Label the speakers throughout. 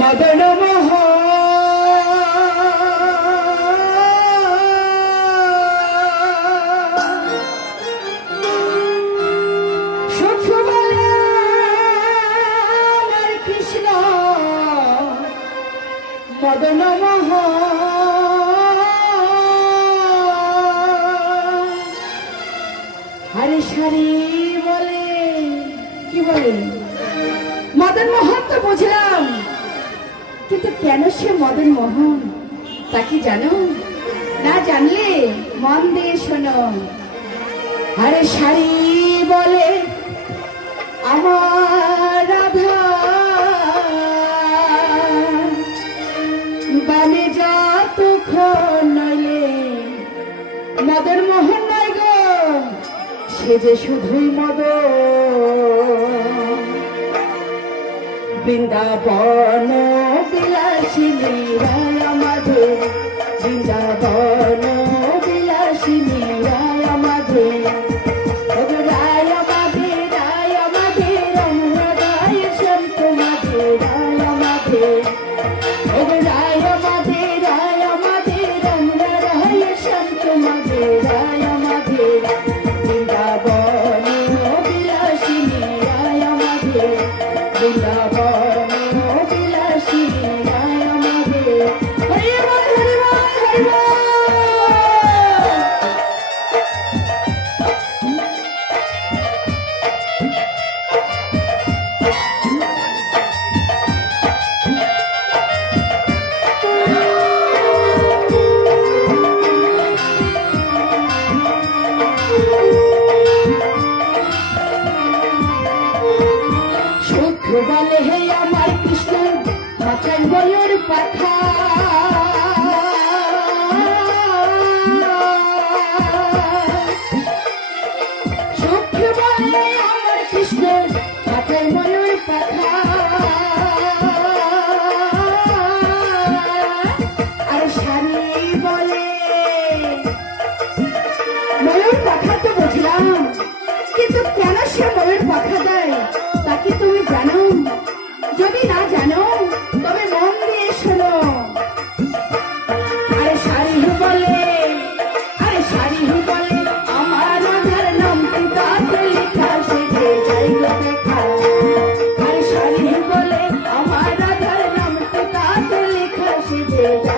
Speaker 1: মদন মহ। মদন মহা। আরে সারি বলে কি বলে? মদন মোহন তো বুঝলাম। কিন্তু কেন সে মদন মোহন? তা কি জানো? না জানলে মন দিয়ে শোনো। আরে শাড়ি বলে আমার বানে নইলে মদন মোহন নয় গো, সে যে শুধুই মদন। বৃন্দাবন বিলাসিনী রায় মাধে বৃন্দাবন বিলাসিনী রায় মাধে কথা Yeah.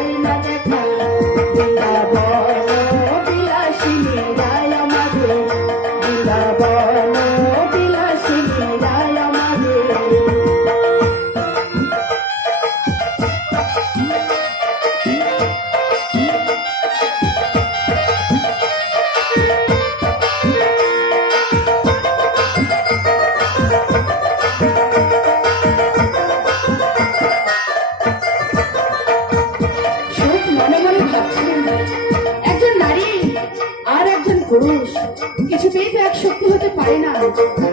Speaker 1: মানুষ কিছুতেই তো এক শক্তি হতে পারে না।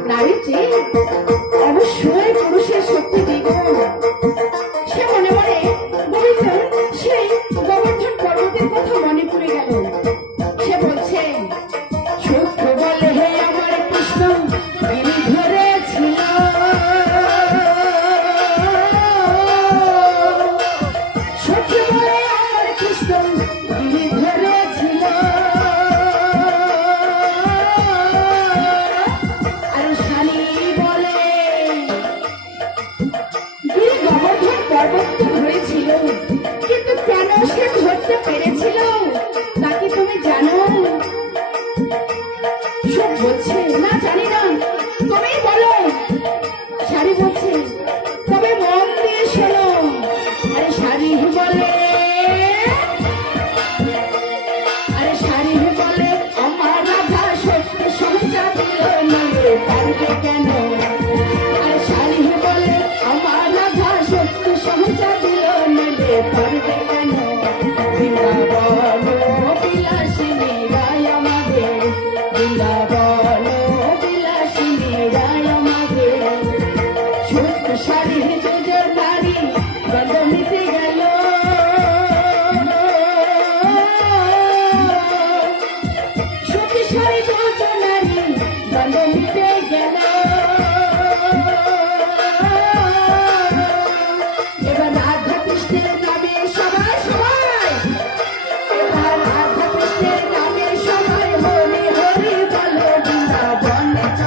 Speaker 1: নারীর চেয়ে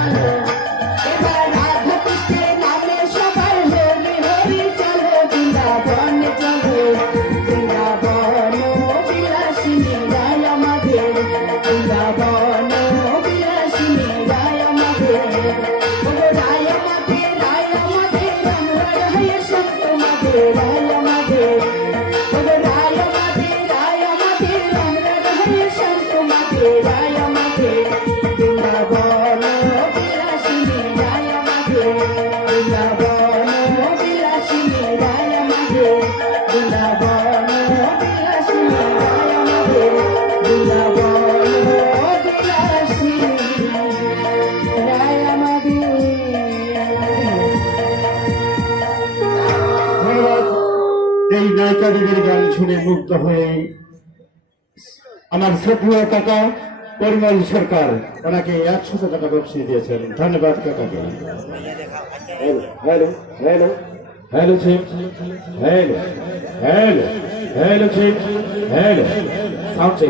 Speaker 1: Yeah. দিদির গান শুনে মুগ্ধ হয়ে আমার শ্রদ্ধেয় কাকা পরিমল সরকার, ওনাকে একশত টাকা বক্সি দিয়েছেন। ধন্যবাদ কাকাকে। Hello hello hello hello hello hello hello. Sound